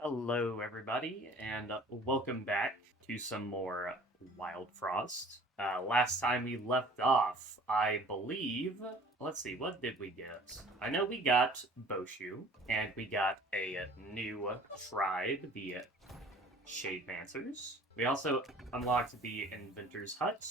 Hello, everybody, and welcome back to some more Wildfrost. Last time we left off, I believe. Let's see, what did we get? I know we got Boshu, and we got a new tribe, the Shademancers. We also unlocked the Inventor's Hut,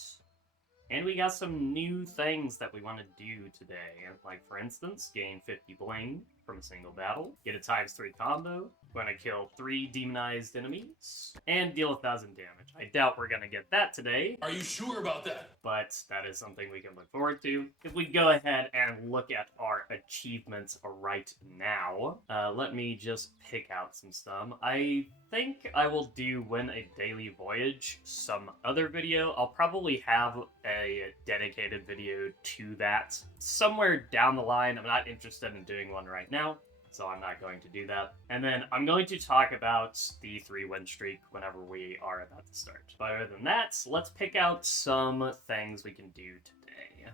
and we got some new things that we want to do today. Like, for instance, gain 50 bling from a single battle, get a ×3 combo, going to kill 3 demonized enemies, and deal 1,000 damage. I doubt we're going to get that today. Are you sure about that? But that is something we can look forward to. If we go ahead and look at our achievements right now, let me just pick out some stuff. I think I will do Win a Daily Voyage some other video. I'll probably have a dedicated video to that somewhere down the line. I'm not interested in doing one right now, so I'm not going to do that. And then I'm going to talk about the 3-win streak whenever we are about to start. But other than that, let's pick out some things we can do today.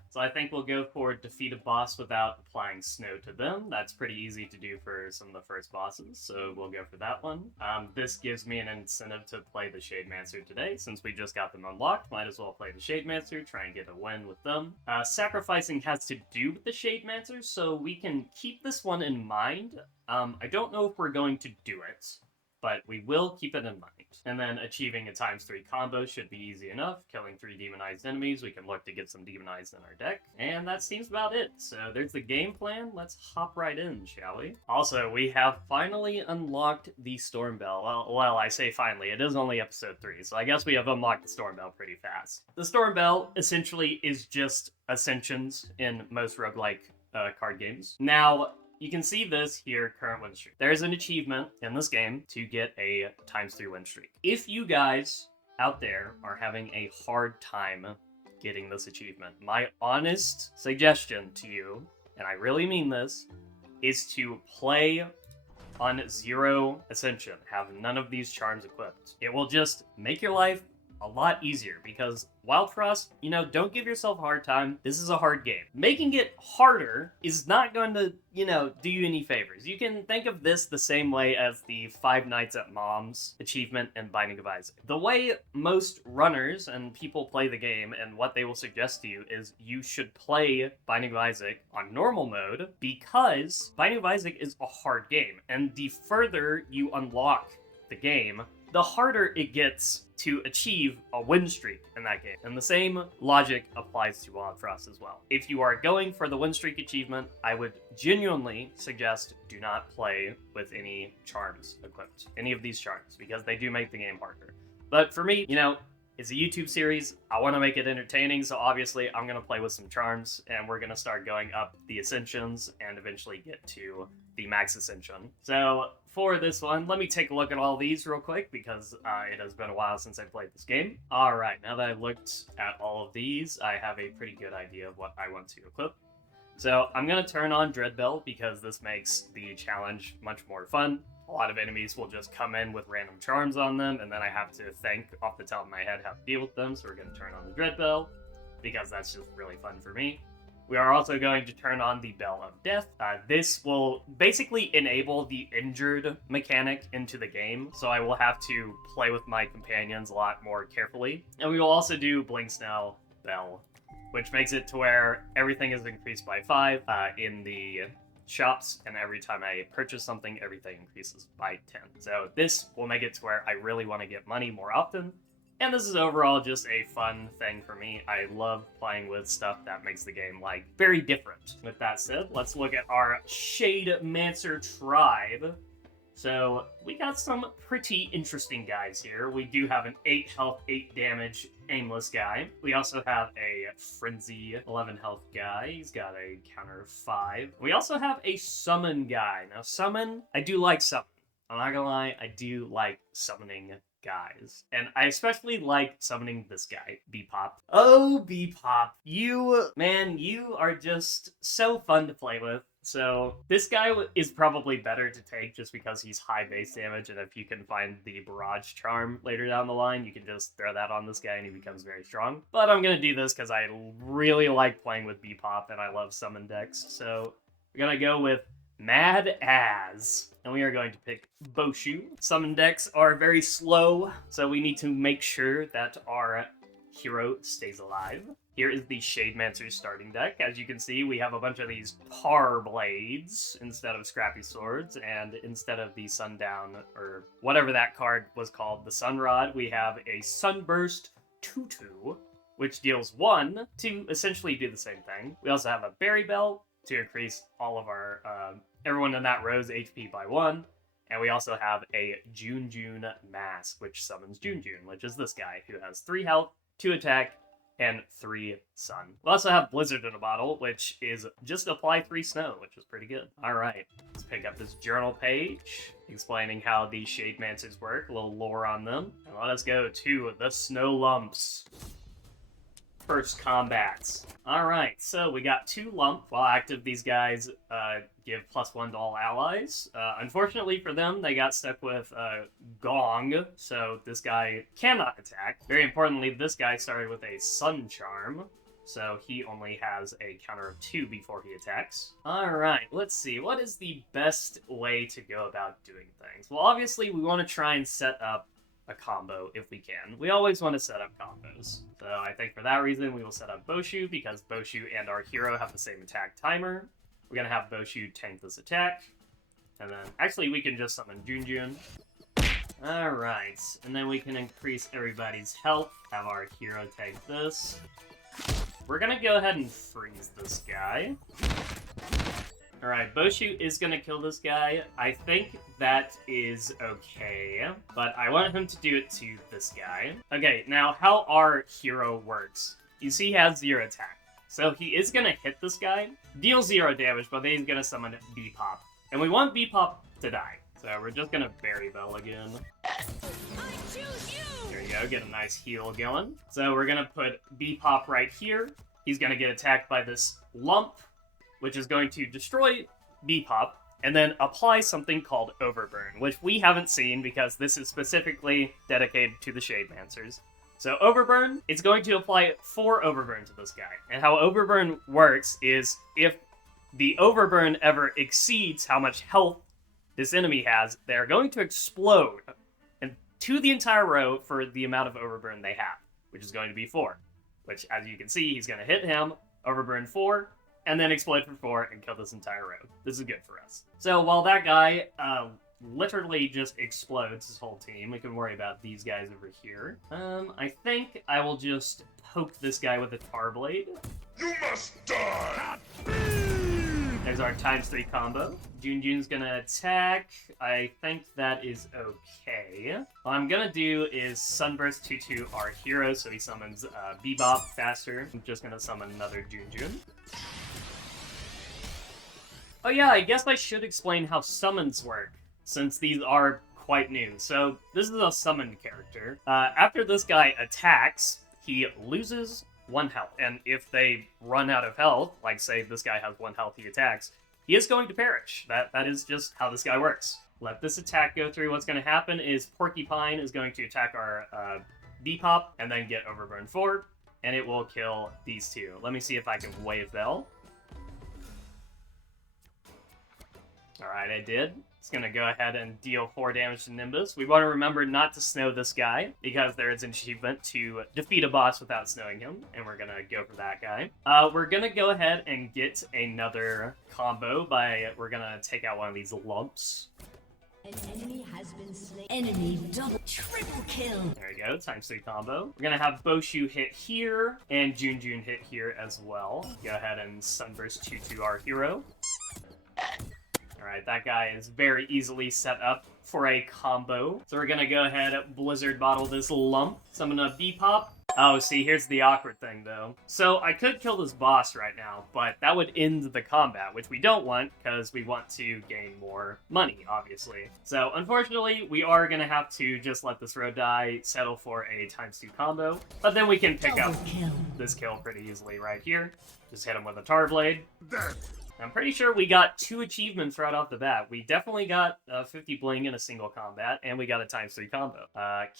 So I think we'll go for defeat a boss without applying snow to them. That's pretty easy to do for some of the first bosses, so we'll go for that one. This gives me an incentive to play the Shademancer today. Since we just got them unlocked, might as well play the Shademancer, try and get a win with them. Sacrificing has to do with the Shademancer, so we can keep this one in mind. I don't know if we're going to do it, but we will keep it in mind. And then achieving a ×3 combo should be easy enough. Killing 3 demonized enemies, we can look to get some demonized in our deck. And that seems about it. So there's the game plan. Let's hop right in, shall we? Also, we have finally unlocked the Storm Bell. Well, I say finally, it is only episode 3, so I guess we have unlocked the Storm Bell pretty fast. The Storm Bell essentially is just Ascensions in most roguelike card games. Now, you can see this here, current win streak. There's an achievement in this game to get a ×3 win streak. If you guys out there are having a hard time getting this achievement, my honest suggestion to you, and I really mean this, is to play on 0 Ascension. Have none of these charms equipped. It will just make your life a lot easier, because Wildfrost, don't give yourself a hard time. This is a hard game. Making it harder is not going to, do you any favors. You can think of this the same way as the 5 Nights at Mom's achievement in Binding of Isaac. The way most runners and people play the game, and what they will suggest to you, is you should play Binding of Isaac on normal mode, because Binding of Isaac is a hard game, and the further you unlock the game, the harder it gets to achieve a win streak in that game. And the same logic applies to Wildfrost as well. If you are going for the win streak achievement, I would genuinely suggest do not play with any charms equipped. Any of these charms, because they do make the game harder. But for me, it's a YouTube series. I want to make it entertaining, so obviously I'm going to play with some charms, and we're going to start going up the Ascensions and eventually get to the Max Ascension. So for this one, let me take a look at all these real quick, because it has been a while since I played this game. Alright, now that I've looked at all of these, I have a pretty good idea of what I want to equip. So I'm going to turn on Dreadbell, because this makes the challenge much more fun. A lot of enemies will just come in with random charms on them, and then I have to think off the top of my head how to deal with them, so we're going to turn on the Dreadbell, because that's just really fun for me. We are also going to turn on the Bell of Death. This will basically enable the injured mechanic into the game, so I will have to play with my companions a lot more carefully. And we will also do Blings now, Bell, which makes it to where everything is increased by 5 in the shops, and every time I purchase something, everything increases by 10. So this will make it to where I really want to get money more often. And this is overall just a fun thing for me. I love playing with stuff that makes the game, very different. With that said, let's look at our Shademancer tribe. So, we got some pretty interesting guys here. We do have an 8 health, 8 damage aimless guy. We also have a frenzy 11 health guy. He's got a counter 5. We also have a summon guy. Now, summon, I do like summon. I'm not gonna lie, I do like summoning guys. And I especially like summoning this guy, Bebop. Oh, Bebop. You are just so fun to play with. So this guy is probably better to take just because he's high base damage, and if you can find the Barrage Charm later down the line, you can just throw that on this guy and he becomes very strong. But I'm going to do this because I really like playing with Bebop and I love summon decks. So we're going to go with Mad As. And we are going to pick Boshu. Summon decks are very slow, so we need to make sure that our hero stays alive. Here is the Shademancer starting deck. As you can see, we have a bunch of these Par Blades instead of Scrappy Swords, and instead of the Sundown, or whatever that card was called, the Sunrod, we have a Sunburst 2/2, which deals 1 to essentially do the same thing. We also have a Berry Bell to increase all of our, everyone in that row's HP by 1, and we also have a Junjun Mask, which summons Junjun, which is this guy, who has 3 health, 2 attack, and 3 sun. We also have Blizzard in a bottle, which is just apply 3 snow, which is pretty good. Alright, let's pick up this journal page, explaining how the Shademancers work, a little lore on them, and let us go to the Snow Lumps. First combats. Alright, so we got 2 lump. While active, these guys give +1 to all allies. Unfortunately for them, they got stuck with Gong, so this guy cannot attack. Very importantly, this guy started with a Sun Charm, so he only has a counter of 2 before he attacks. Alright, let's see. What is the best way to go about doing things? Well, obviously, we want to try and set up a combo if we can. We always want to set up combos. So I think for that reason, we will set up Boshu, because Boshu and our hero have the same attack timer. We're going to have Boshu tank this attack. And then, actually, we can just summon Junjun. Alright, and then we can increase everybody's health, have our hero take this. We're going to go ahead and freeze this guy. Alright, Boshu is gonna kill this guy. I think that is okay, but I want him to do it to this guy. Okay, now how our hero works. You see he has 0 attack. So he is gonna hit this guy, deal 0 damage, but then he's gonna summon Bebop. And we want Bebop to die. So we're just gonna Berry Bell again. There you go, get a nice heal going. So we're gonna put Bebop right here. He's gonna get attacked by this lump, which is going to destroy Bebop, and then apply something called Overburn, which we haven't seen because this is specifically dedicated to the Shademancers. So Overburn, it's going to apply 4 Overburn to this guy. And how Overburn works is if the Overburn ever exceeds how much health this enemy has, they're going to explode to the entire row for the amount of Overburn they have, which is going to be 4. Which, as you can see, he's going to hit him, Overburn 4, and then explode for 4 and kill this entire row. This is good for us. So while that guy literally just explodes his whole team, we can worry about these guys over here. I think I will just poke this guy with a Tar Blade. You must die! There's our ×3 combo. Junjun's gonna attack. I think that is okay. What I'm gonna do is Sunburst 2/2 our hero, so he summons Bebop faster. I'm just gonna summon another Junjun. Oh yeah, I guess I should explain how summons work, since these are quite new. So, this is a summoned character. After this guy attacks, he loses 1 health, and if they run out of health, like say this guy has 1 health, he attacks, he is going to perish. That is just how this guy works. Let this attack go through. What's going to happen is Porcupine is going to attack our Bebop, and then get Overburn 4, and it will kill these 2. Let me see if I can Wave Bell. Alright, I did. It's going to go ahead and deal 4 damage to Nimbus. We want to remember not to snow this guy, because there is an achievement to defeat a boss without snowing him, and we're going to go for that guy. We're going to go ahead and get another combo by, we're going to take out one of these lumps. An enemy has been slain. Enemy double, triple kill. There we go, ×3 combo. We're going to have Boshu hit here, and Junjun hit here as well. Go ahead and Sunburst 2/2 our hero. Alright, that guy is very easily set up for a combo. So we're gonna go ahead and Blizzard Bottle this lump. Summon a Bebop. Oh, see, here's the awkward thing, though. So I could kill this boss right now, but that would end the combat, which we don't want, because we want to gain more money, obviously. So, unfortunately, we are gonna have to just let this row die, settle for a ×2 combo, but then we can pick up this kill pretty easily right here. Just hit him with a Tar Blade. That I'm pretty sure we got 2 achievements right off the bat. We definitely got 50 bling in a single combat, and we got a ×3 combo.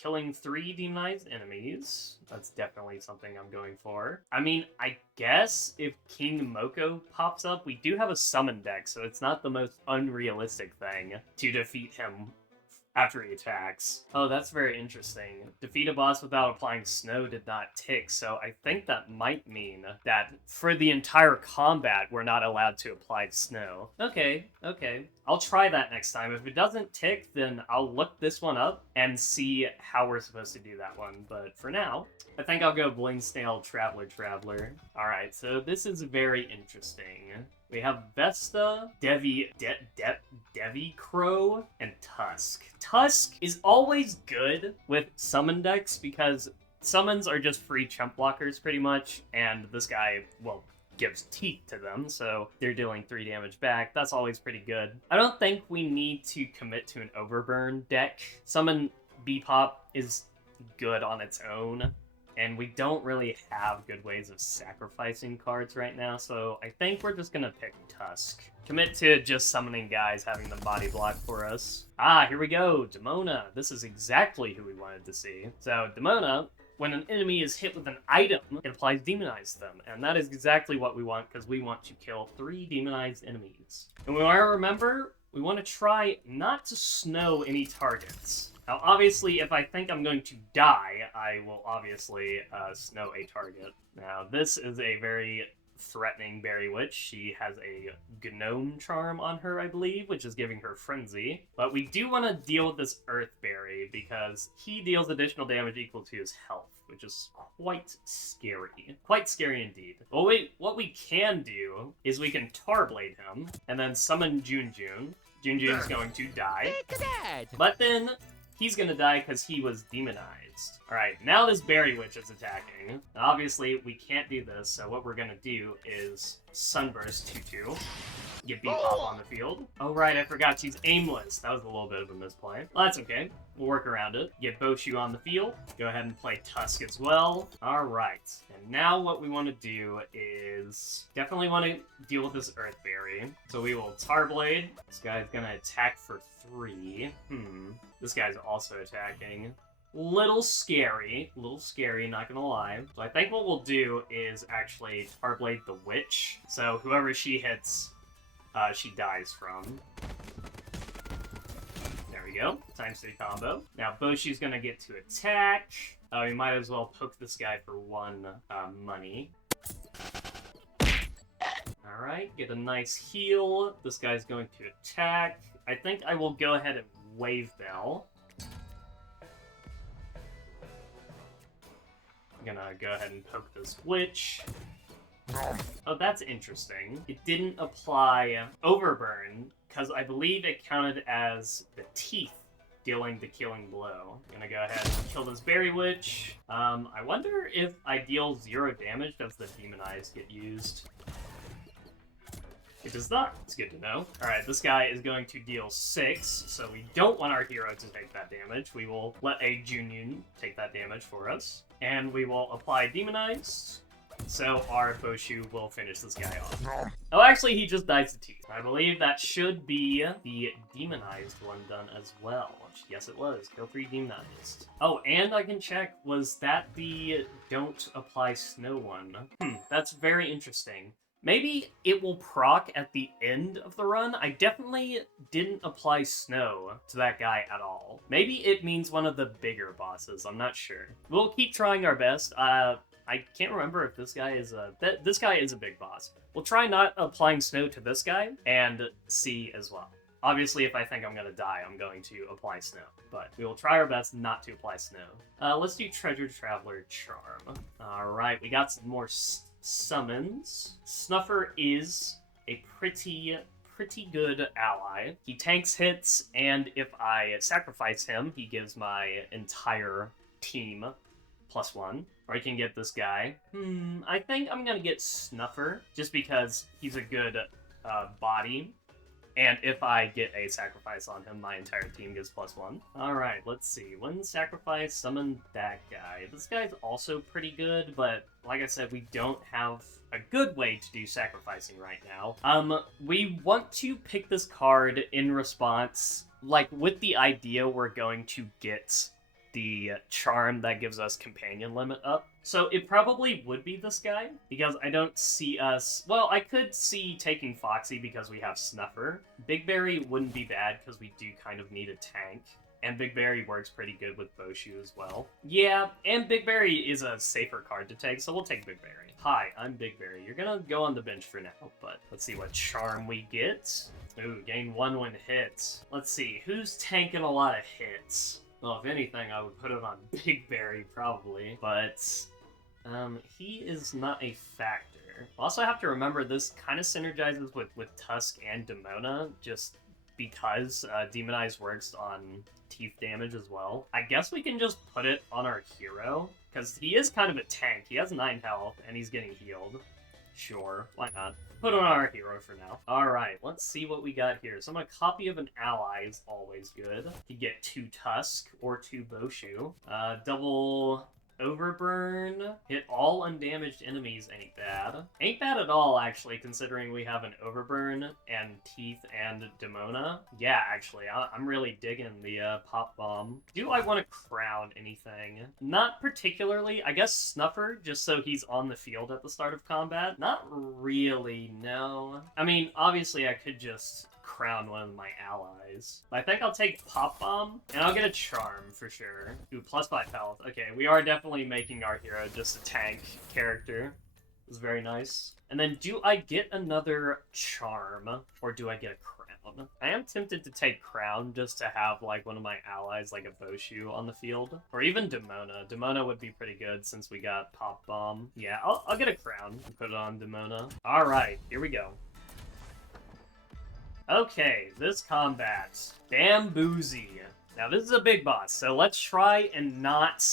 Killing 3 demonized enemies. That's definitely something I'm going for. I mean, I guess if King Moko pops up, we do have a summon deck, so it's not the most unrealistic thing to defeat him after he attacks. Oh, that's very interesting. Defeat a boss without applying snow did not tick, so I think that might mean that for the entire combat, we're not allowed to apply snow. Okay. I'll try that next time. If it doesn't tick, then I'll look this one up and see how we're supposed to do that one. But for now, I think I'll go Bling Snail Traveler. Alright, so this is very interesting. We have Vesta, Devi Crow, and Tusk. Tusk is always good with summon decks because summons are just free chump blockers pretty much, and this guy, well, gives teeth to them, so they're dealing 3 damage back. That's always pretty good. I don't think we need to commit to an Overburn deck. Summon Bebop is good on its own, and we don't really have good ways of sacrificing cards right now, so I think we're just gonna pick Tusk. Commit to just summoning guys, having them body block for us. Ah, here we go, Demona. This is exactly who we wanted to see. So, Demona, when an enemy is hit with an item, it applies Demonize them, and that is exactly what we want, because we want to kill 3 demonized enemies. And we want to remember, we want to try not to snow any targets. Now, obviously, if I think I'm going to die, I will obviously snow a target. Now, this is a very threatening Berry Witch. She has a Gnome charm on her, I believe, which is giving her Frenzy. But we do want to deal with this Earth Berry, because he deals additional damage equal to his health, which is quite scary. Quite scary indeed. Well, what we can do is we can Tarblade him, and then summon Junjun. Junjun's going to die. But then he's gonna die because he was demonized. Alright, now this Berry Witch is attacking. Obviously, we can't do this, so what we're gonna do is Sunburst 2-2. Get Bebop on the field. Oh right, I forgot she's aimless. That was a little bit of a misplay. Well, that's okay. We'll work around it. Get Boshu on the field. Go ahead and play Tusk as well. Alright, and now what we want to do is definitely want to deal with this Earth Berry. So we will Tarblade. This guy's gonna attack for 3. This guy's also attacking. Little scary, not gonna lie. So I think what we'll do is actually Tarblade the Witch. So whoever she hits, she dies from. There we go. ×3 combo. Now Boshi's gonna get to attack. We might as well poke this guy for 1 money. Alright, get a nice heal. This guy's going to attack. I think I will go ahead and Wave Bell. I'm gonna go ahead and poke this witch. Oh, that's interesting. It didn't apply Overburn, because I believe it counted as the teeth dealing the killing blow. I'm gonna go ahead and kill this Berry Witch. I wonder if I deal 0 damage, does the Demonized get used? It does not. It's good to know. Alright, this guy is going to deal 6, so we don't want our hero to take that damage. We will let a Junyun take that damage for us. And we will apply Demonized, so our Boshu will finish this guy off. Oh, actually, he just dies to teeth. I believe that should be the Demonized one done as well. Yes, it was. Go free Demonized. Oh, and I can check, was that the don't apply snow one? That's very interesting. Maybe it will proc at the end of the run. I definitely didn't apply snow to that guy at all. Maybe it means one of the bigger bosses. I'm not sure. We'll keep trying our best. I can't remember if this guy is a... This guy is a big boss. We'll try not applying snow to this guy and see as well. Obviously, if I think I'm going to die, I'm going to apply snow. But we will try our best not to apply snow. Let's do Treasure Traveler Charm. Alright, we got some more summons. Snuffer is a pretty good ally. He tanks hits, and if I sacrifice him, he gives my entire team +1. Or I can get this guy. I think I'm gonna get Snuffer, just because he's a good body And if I get a sacrifice on him, my entire team gets +1. Alright, let's see. When sacrifice, summon that guy. This guy's also pretty good, but like I said, we don't have a good way to do sacrificing right now. We want to pick this card in response, like, with the idea we're going to get the charm that gives us companion limit up. So it probably would be this guy, because I don't see us... Well, I could see taking Foxy because we have Snuffer. Big Berry wouldn't be bad because we do kind of need a tank. And Big Berry works pretty good with Boshu as well. Yeah, and Big Berry is a safer card to take, so we'll take Big Berry. Hi, I'm Big Berry. You're gonna go on the bench for now, but let's see what charm we get. Ooh, gain 1 when hit. Let's see, who's tanking a lot of hits? Well, if anything, I would put it on Big Berry, probably. But, he is not a factor. Also, I have to remember, this kind of synergizes with Tusk and Demona, just because Demonized works on teeth damage as well. I guess we can just put it on our hero, because he is kind of a tank. He has 9 health, and he's getting healed. Sure, why not? Put on our hero for now. Alright, let's see what we got here. So a copy of an ally is always good. You get 2 Tusk or 2 Boshu. Double Overburn. Hit all undamaged enemies ain't bad. Ain't bad at all, actually, considering we have an Overburn and Teeth and Demona. Yeah, actually, I'm really digging the Pop Bomb. Do I want to crown anything? Not particularly. I guess Snuffer, just so he's on the field at the start of combat. Not really, no. I mean, obviously I could just crown one of my allies. But I think I'll take Pop Bomb, and I'll get a Charm for sure. Ooh, +5 health. Okay, we are definitely making our hero just a tank character. It's very nice. And then do I get another Charm, or do I get a Crown? I am tempted to take Crown just to have, like, one of my allies, like a Boshu, on the field. Or even Demona. Demona would be pretty good since we got Pop Bomb. Yeah, I'll get a Crown and put it on Demona. Alright, here we go. Okay, this combat. Bamboozie. Now, this is a big boss, so let's try and not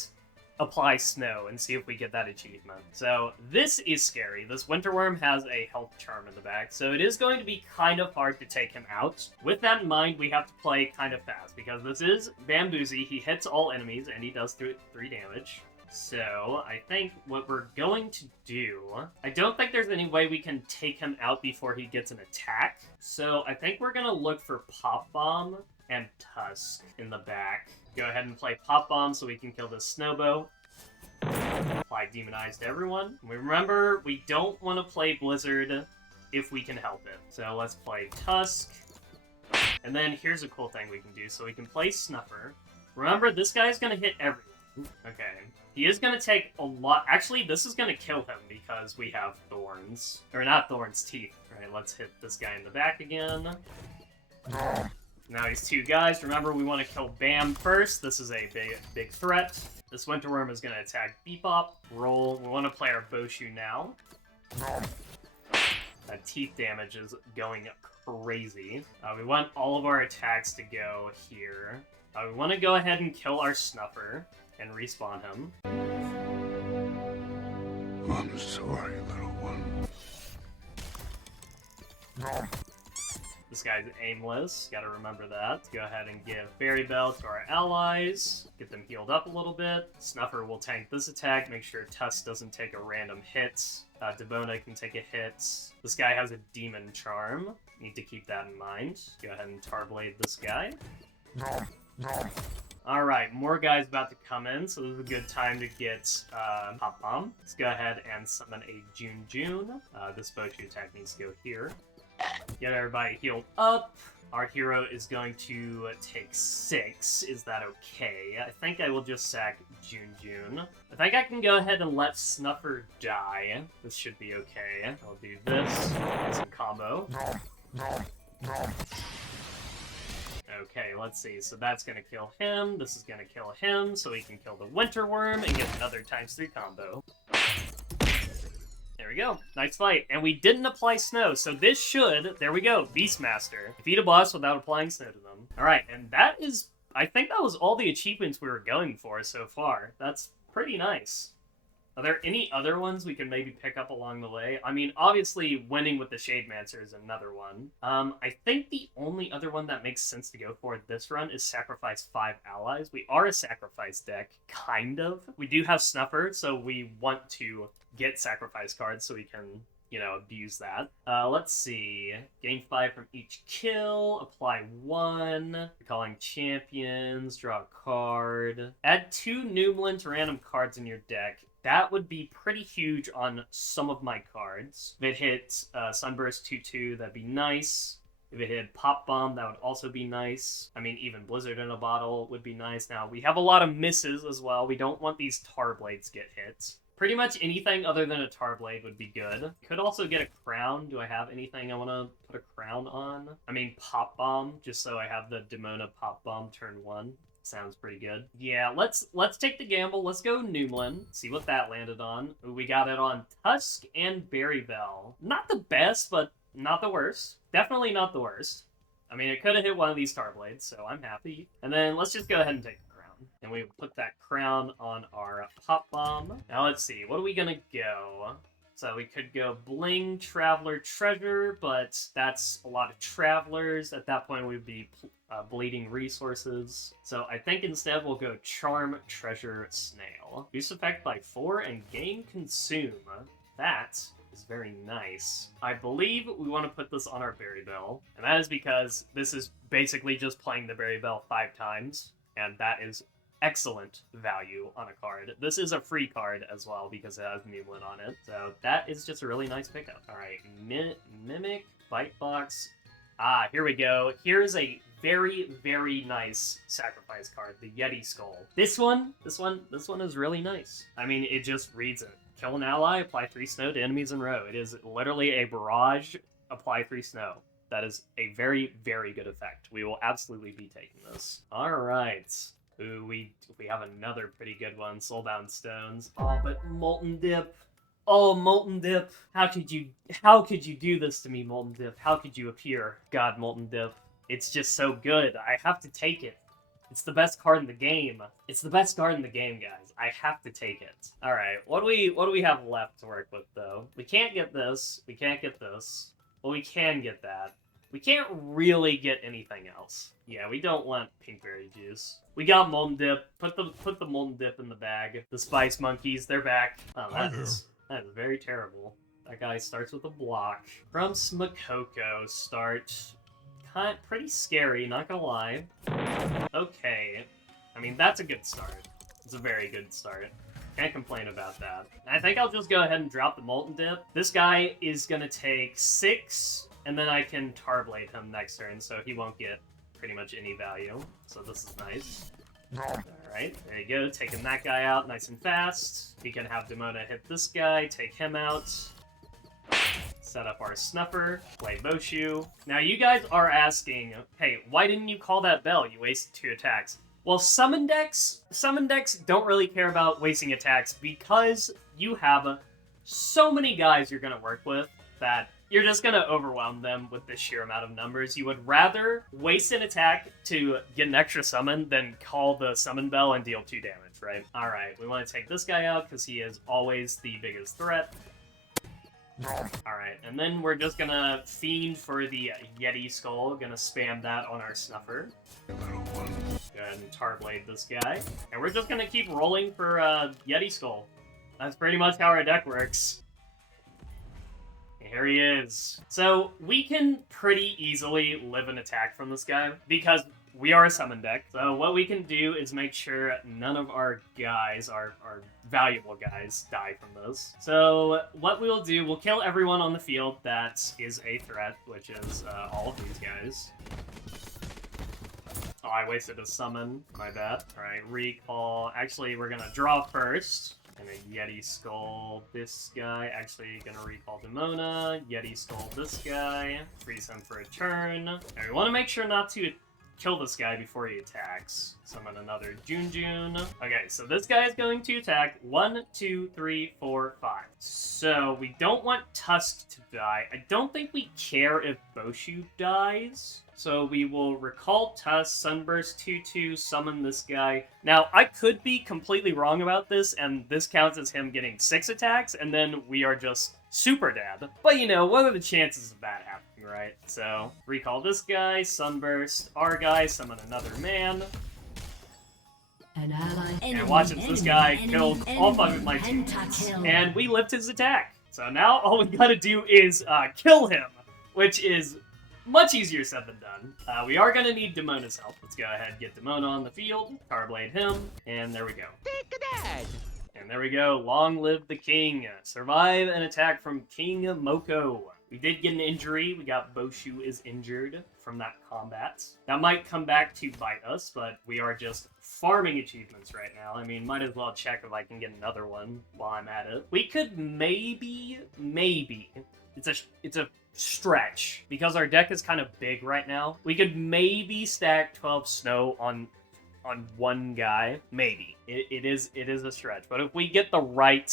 apply snow and see if we get that achievement. So, this is scary. This Winterworm has a health charm in the back, so it is going to be kind of hard to take him out. With that in mind, we have to play kind of fast, because this is Bamboozie. He hits all enemies, and he does 3 damage. So, I think what we're going to do... I don't think there's any way we can take him out before he gets an attack. So, I think we're going to look for Pop Bomb and Tusk in the back. Go ahead and play Pop Bomb so we can kill this Snowbow. Apply Demonized to everyone. Remember, we don't want to play Blizzard if we can help it. So, let's play Tusk. And then, here's a cool thing we can do. So, we can play Snuffer. Remember, this guy's going to hit everyone. Okay. He is going to take a lot... Actually, this is going to kill him because we have thorns. Or not thorns, teeth. Alright, let's hit this guy in the back again. Now he's 2 guys. Remember, we want to kill Bam first. This is a big threat. This Winterworm is going to attack Bebop. Roll. We want to play our Boshu now. That teeth damage is going crazy. We want all of our attacks to go here. We want to go ahead and kill our Snuffer and respawn him. I'm sorry, little one. This guy's aimless, gotta remember that. Go ahead and give Berry Bell to our allies, get them healed up a little bit. Snuffer will tank this attack, make sure Tusk doesn't take a random hit. Demona can take a hit. This guy has a Demon Charm, need to keep that in mind. Go ahead and Tarblade this guy. Alright, more guys about to come in, so this is a good time to get Pop Bomb. Let's go ahead and summon a June. This Boshu attack needs to go here. Get everybody healed up. Our hero is going to take 6. Is that okay? I think I will just sack June. I think I can go ahead and let Snuffer die. This should be okay. I'll do this. Some combo. Okay, let's see. So that's going to kill him. This is going to kill him, so he can kill the Winterworm and get another ×3 combo. There we go. Nice fight. And we didn't apply snow, so this should, there we go, Beastmaster. Defeat a boss without applying snow to them. Alright, and that is, I think that was all the achievements we were going for so far. That's pretty nice. Are there any other ones we can maybe pick up along the way? I mean, obviously, winning with the Shademancer is another one. I think the only other one that makes sense to go for this run is sacrifice 5 allies. We are a sacrifice deck, kind of. We do have Snuffer, so we want to get sacrifice cards so we can, you know, abuse that. Let's see. Gain 5 from each kill. Apply 1. Calling champions. Draw a card. Add 2 Numelant random cards in your deck. That would be pretty huge on some of my cards. If it hit Sunburst 2/2, that'd be nice. If it hit Pop Bomb, that would also be nice. I mean, even Blizzard in a Bottle would be nice. Now, we have a lot of misses as well. We don't want these Tar Blades to get hit. Pretty much anything other than a Tar Blade would be good. Could also get a crown. Do I have anything I want to put a crown on? I mean, Pop Bomb, just so I have the Demona Pop Bomb turn 1. Sounds pretty good. Yeah, let's take the gamble. Let's go Numlin. See what that landed on. Ooh, we got it on Tusk and Berry Bell. Not the best, but not the worst. Definitely not the worst. I mean, it could have hit one of these Tar Blades, so I'm happy. And then let's just go ahead and take the crown. And we put that crown on our Pop Bomb. Now let's see. What are we gonna go? So we could go Bling, Traveler, Treasure, but that's a lot of Travelers. At that point, we'd be bleeding resources. So I think instead we'll go Charm, Treasure, Snail. Use effect by 4 and gain Consume. That is very nice. I believe we want to put this on our Berry Bell, and that is because this is basically just playing the Berry Bell 5 times, and that is excellent value on a card. This is a free card as well because it has Numlin on it, so that is just a really nice pickup. Alright, Mimic, Bite Box. Ah, here we go. Here's a very, very nice sacrifice card, the Yeti Skull. This one is really nice. I mean, it just reads it. Kill an ally, apply 3 snow to enemies in row. It is literally a barrage, apply 3 snow. That is a very, very good effect. We will absolutely be taking this. Alright. Ooh, we have another pretty good one, Soulbound Stones. Oh, but Molten Dip. Oh, Molten Dip. How could you do this to me, Molten Dip? How could you appear? God, Molten Dip. It's just so good. I have to take it. It's the best card in the game. It's the best card in the game, guys. I have to take it. Alright, what do we have left to work with, though? We can't get this. We can't get this. Well, we can get that. We can't really get anything else. Yeah, we don't want Pinkberry Juice. We got Molten Dip. Put the Molten Dip in the bag. The Spice Monkeys, they're back. Oh, that is very terrible. That guy starts with a block. From Smakoko, start pretty scary, not gonna lie. Okay. I mean, that's a good start. It's a very good start. Can't complain about that. I think I'll just go ahead and drop the Molten Dip. This guy is gonna take 6, and then I can Tarblade him next turn, so he won't get pretty much any value. So this is nice. Alright, there you go. Taking that guy out nice and fast. We can have Demona hit this guy, take him out. Set up our Snuffer, play Boshu. Now you guys are asking, hey, why didn't you call that bell? You wasted 2 attacks. Well, summon decks don't really care about wasting attacks because you have so many guys you're going to work with that you're just going to overwhelm them with the sheer amount of numbers. You would rather waste an attack to get an extra summon than call the summon bell and deal 2 damage, right? Alright, we want to take this guy out because he is always the biggest threat. Alright, and then we're just gonna fiend for the Yeti Skull. Gonna spam that on our Snuffer. Go ahead and Tarblade this guy. And we're just gonna keep rolling for Yeti Skull. That's pretty much how our deck works. Here he is. So we can pretty easily live an attack from this guy because we are a summon deck. So what we can do is make sure none of our guys, our valuable guys, die from this. So what we'll do, we'll kill everyone on the field that is a threat, which is all of these guys. Oh, I wasted a summon. My bad. Alright, recall. Actually, we're gonna draw first. And a Yeti Skull this guy. Actually, gonna recall Demona. Yeti Skull this guy. Freeze him for a turn. And we want to make sure not to kill this guy before he attacks. Summon another June. Okay, so this guy is going to attack 1, 2, 3, 4, 5. So we don't want Tusk to die. I don't think we care if Boshu dies. So we will recall Tusk, Sunburst 2/2, summon this guy. Now, I could be completely wrong about this, and this counts as him getting 6 attacks, and then we are just super dead. But you know, what are the chances of that happening, right? So, recall this guy, Sunburst, our guy, summon another man. An ally. And watch as this guy killed all 5 of my teammates. And we lift his attack. So now all we gotta do is kill him, which is much easier said than done. We are gonna need Demona's help. Let's go ahead and get Demona on the field, Carblade him, and there we go. And there we go, long live the king. Survive an attack from King Moko. We did get an injury. We got Boshu is injured from that combat. That might come back to bite us, but we are just farming achievements right now. I mean, might as well check if I can get another one while I'm at it. We could maybe, it's a stretch, because our deck is kind of big right now. We could maybe stack 12 snow on one guy. Maybe. It is a stretch. But if we get the right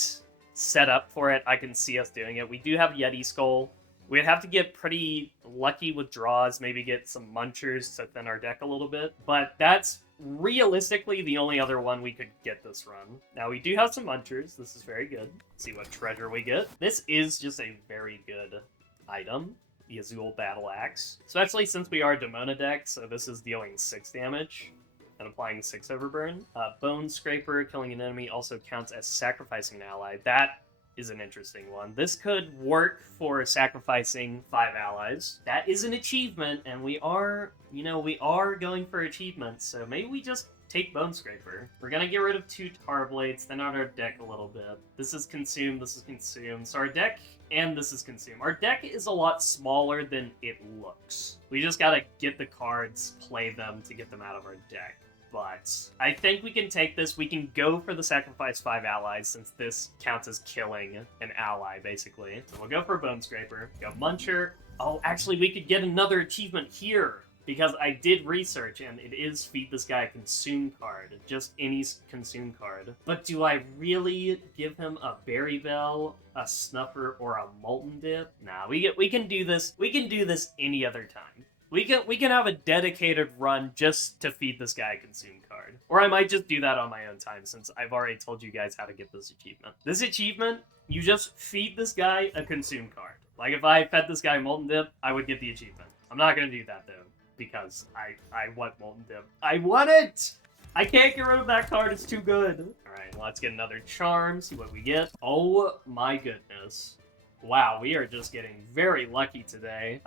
setup for it, I can see us doing it. We do have Yeti Skull. We'd have to get pretty lucky with draws, maybe get some Munchers to thin our deck a little bit. But that's realistically the only other one we could get this run. Now, we do have some Munchers. This is very good. Let's see what treasure we get. This is just a very good item. The Azul Battle Axe. Especially since we are a Demona deck, so this is dealing 6 damage and applying 6 Overburn. Bone Scraper, killing an enemy, also counts as sacrificing an ally. That is an interesting one. This could work for sacrificing 5 allies. That is an achievement, and we are going for achievements, so maybe we just take Bone Scraper. We're gonna get rid of 2 Tar Blades, thin out our deck a little bit. This is consumed, this is consumed. So our deck, and this is consumed. Our deck is a lot smaller than it looks. We just gotta get the cards, play them to get them out of our deck. But I think we can take this. We can go for the sacrifice 5 allies, since this counts as killing an ally, basically. So we'll go for Bone Scraper. Go Muncher. Oh, actually, we could get another achievement here, because I did research, and it is feed this guy a consume card. Just any consume card. But do I really give him a Berry Bell, a Snuffer, or a Molten Dip? Nah, we can do this. We can do this any other time. We can have a dedicated run just to feed this guy a consume card. Or I might just do that on my own time, since I've already told you guys how to get this achievement. This achievement, you just feed this guy a consume card. Like, if I fed this guy Molten Dip, I would get the achievement. I'm not gonna do that, though, because I want Molten Dip. I want it! I can't get rid of that card, it's too good. Alright, let's get another charm, see what we get. Oh my goodness. Wow, we are just getting very lucky today.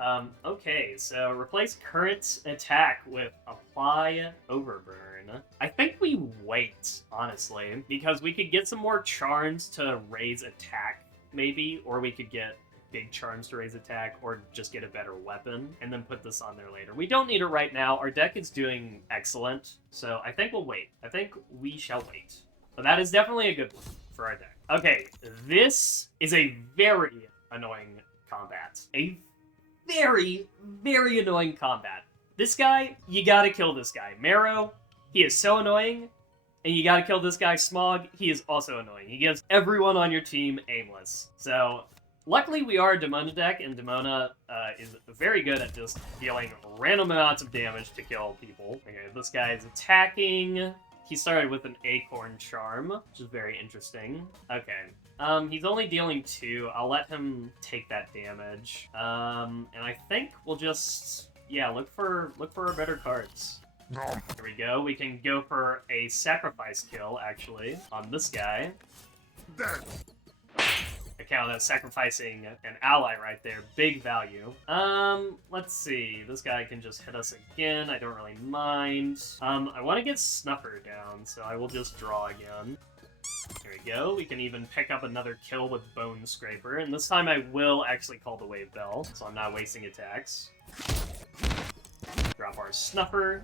Okay, so replace current attack with apply overburn. I think we wait, honestly, because we could get some more charms to raise attack, maybe, or we could get big charms to raise attack, or just get a better weapon, and then put this on there later. We don't need it right now. Our deck is doing excellent, so I think we'll wait. I think we shall wait. But that is definitely a good one for our deck. Okay, this is a very annoying combat. A very, very annoying combat. This guy, you gotta kill this guy. Marrow, he is so annoying, and you gotta kill this guy. Smog, he is also annoying. He gives everyone on your team aimless. So, luckily we are a Demona deck, and Demona is very good at just dealing random amounts of damage to kill people. Okay, this guy is attacking. He started with an Acorn Charm, which is very interesting. Okay. He's only dealing 2. I'll let him take that damage. And I think we'll just, yeah, look for our better cards. Here we go. We can go for a sacrifice kill, actually, on this guy. Account of sacrificing an ally right there. Big value. Let's see. This guy can just hit us again. I don't really mind. I want to get Snuffer down, so I will just draw again. There we go. We can even pick up another kill with Bone Scraper, and this time I will actually call the Wave Bell, so I'm not wasting attacks. Drop our Snuffer.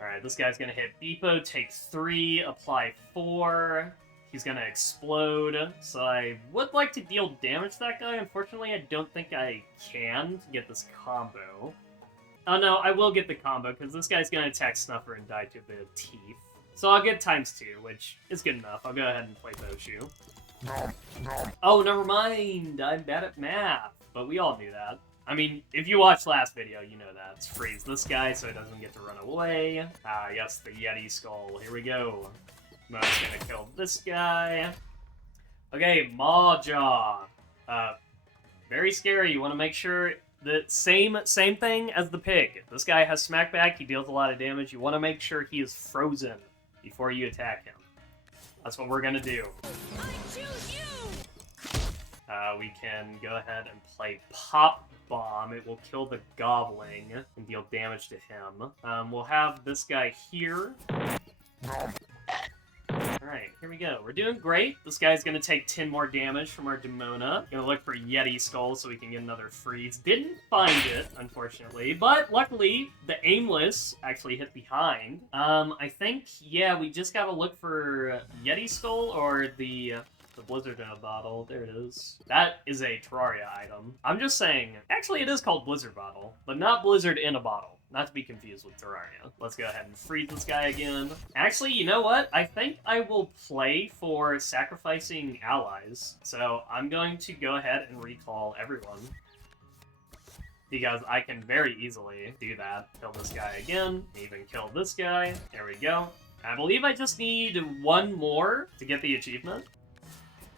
Alright, this guy's gonna hit Beepo, take 3, apply 4. He's gonna explode, so I would like to deal damage to that guy. Unfortunately, I don't think I can to get this combo. Oh no, I will get the combo, because this guy's gonna attack Snuffer and die to a bit of teeth. So I'll get ×2, which is good enough. I'll go ahead and play Boshu. Oh, never mind! I'm bad at math. But we all knew that. I mean, if you watched last video, you know that. Let's freeze this guy so he doesn't get to run away. Ah, yes, the Yeti skull. Here we go. I'm just gonna kill this guy. Okay, Maw Jaw. Very scary. You want to make sure the same thing as the pig. This guy has smackback. He deals a lot of damage. You want to make sure he is frozen before you attack him. That's what we're gonna do. I choose you. We can go ahead and play Pop Bomb. It will kill the Gobbling and deal damage to him. We'll have this guy here. Alright, here we go. We're doing great. This guy's gonna take 10 more damage from our Demona. Gonna look for Yeti Skull so we can get another freeze. Didn't find it, unfortunately, but luckily, the Aimless actually hit behind. I think, yeah, we just gotta look for Yeti Skull or the Blizzard in a bottle. There it is. That is a Terraria item. I'm just saying, actually it is called Blizzard Bottle, but not Blizzard in a bottle. Not to be confused with Terraria. Let's go ahead and freeze this guy again. Actually, you know what? I think I will play for sacrificing allies. So I'm going to go ahead and recall everyone, because I can very easily do that. Kill this guy again, even kill this guy. There we go. I believe I just need one more to get the achievement.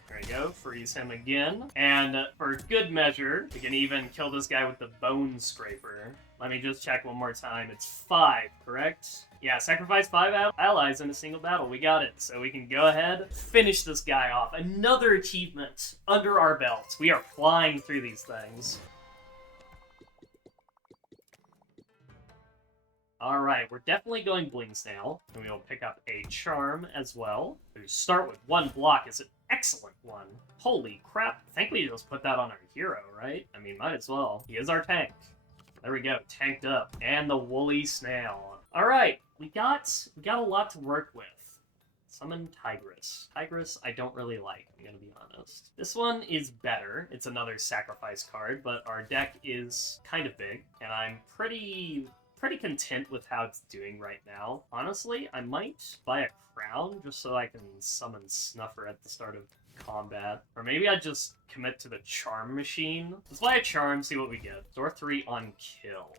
There we go, freeze him again. And for good measure, we can even kill this guy with the Bone Scraper. Let me just check one more time. It's 5, correct? Yeah, sacrifice 5 allies in a single battle. We got it. So we can go ahead, finish this guy off. Another achievement under our belts. We are flying through these things. Alright, we're definitely going Blings now. And we will pick up a charm as well. We start with 1 block. It's an excellent one. Holy crap. I think we just put that on our hero, right? I mean, might as well. He is our tank. There we go, tanked up. And the Woolly Snail. Alright, we got a lot to work with. Summon Tigress. Tigress I don't really like, I'm gonna be honest. This one is better. It's another sacrifice card, but our deck is kind of big, and I'm pretty content with how it's doing right now. Honestly, I might buy a crown just so I can summon Snuffer at the start of combat. Or maybe I just commit to the Charm Machine. Let's buy a Charm, see what we get. Door 3 on kill.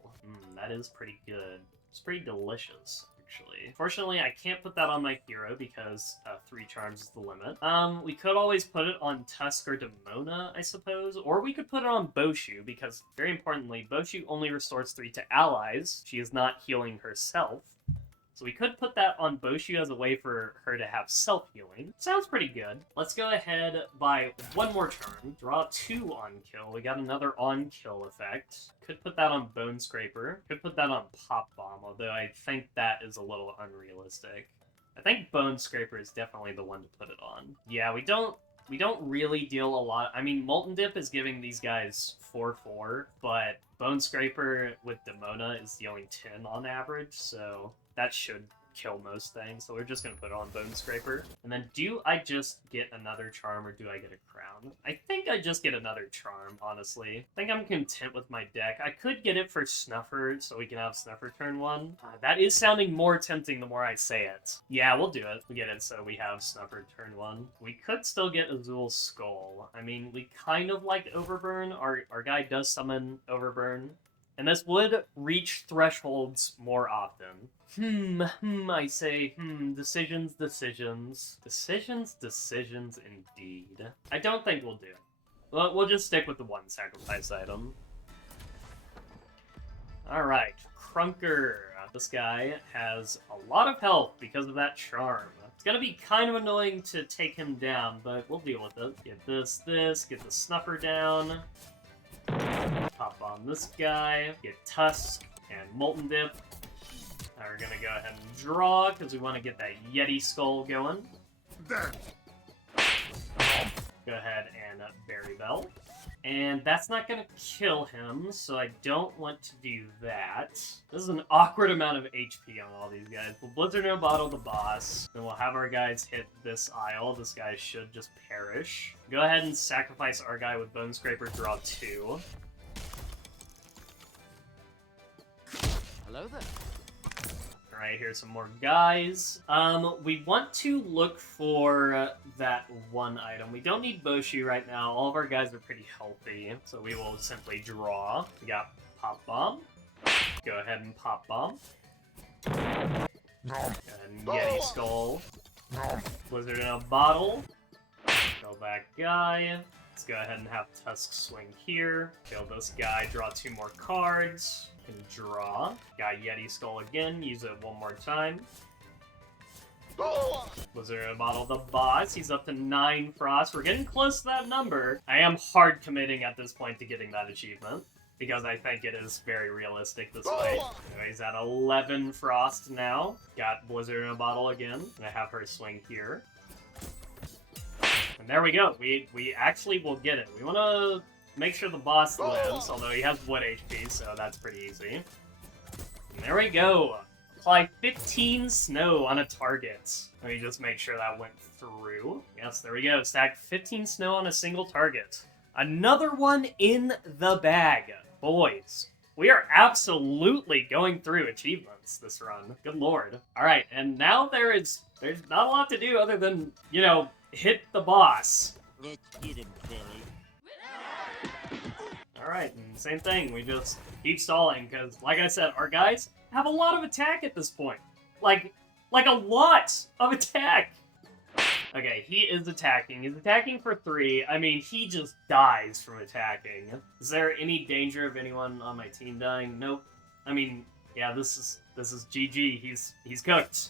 That is pretty good. It's pretty delicious, actually. Fortunately, I can't put that on my hero because 3 charms is the limit. We could always put it on Tusk or Demona, I suppose. Or we could put it on Boshu because, very importantly, Boshu only restores 3 to allies. She is not healing herself. So we could put that on Boshu as a way for her to have self-healing. Sounds pretty good. Let's go ahead, buy 1 more charm, draw 2 on kill. We got another on kill effect. Could put that on Bone Scraper. Could put that on Pop Bomb, although I think that is a little unrealistic. I think Bone Scraper is definitely the one to put it on. Yeah, we don't really deal a lot. I mean, Molten Dip is giving these guys 4/4, but Bone Scraper with Demona is dealing 10 on average, so that should kill most things, so we're just gonna put it on Bone Scraper. And then do I just get another charm or do I get a crown? I think I just get another charm, honestly. I think I'm content with my deck. I could get it for Snuffer so we can have Snuffer turn 1. That is sounding more tempting the more I say it. Yeah, we'll do it. We get it so we have Snuffer turn 1. We could still get Azul Skull. I mean, we kind of like Overburn. Our guy does summon Overburn. And this would reach thresholds more often. I say, decisions indeed. I don't think we'll do it. Well, we'll just stick with the 1 sacrifice item. Alright, Krunker. This guy has a lot of health because of that charm. It's gonna be kind of annoying to take him down, but we'll deal with it. Get this, get the Snuffer down. Pop on this guy, get Tusk and Molten Dip. Now we're gonna go ahead and draw because we want to get that Yeti Skull going. Go ahead and Berry Bell. And that's not gonna kill him, so I don't want to do that. This is an awkward amount of HP on all these guys. We'll Blizzard No Bottle the boss, then we'll have our guys hit this isle. This guy should just perish. Go ahead and sacrifice our guy with Bone Scraper, draw 2. Hello there. Alright, here's some more guys. We want to look for that one item. We don't need Boshu right now. All of our guys are pretty healthy, so we will simply draw. We got Pop Bomb. Go ahead and Pop Bomb. And Yeti Skull. Blizzard in a Bottle. Kill that guy. Let's go ahead and have Tusk swing here. Kill this guy, draw 2 more cards. And draw. Got Yeti Skull again, use it one more time. Blizzard in a Bottle, the boss. He's up to 9 frost. We're getting close to that number. I am hard committing at this point to getting that achievement, because I think it is very realistic this way. He's at 11 frost now. Got Blizzard in a Bottle again. And I have her swing here. And there we go. We actually will get it. We want to make sure the boss lives, although he has wood HP, so that's pretty easy. And there we go. Apply 15 snow on a target. Let me just make sure that went through. Yes, there we go. Stack 15 snow on a single target. Another one in the bag. Boys, we are absolutely going through achievements this run. Good lord. Alright, and now there's not a lot to do other than, you know, hit the boss. Let's get him, Kelly. Alright, and same thing, we just keep stalling, because, like I said, our guys have a lot of attack at this point. Like a lot of attack! Okay, he is attacking. He's attacking for 3. I mean, he just dies from attacking. Is there any danger of anyone on my team dying? Nope. I mean, yeah, this is GG. He's cooked.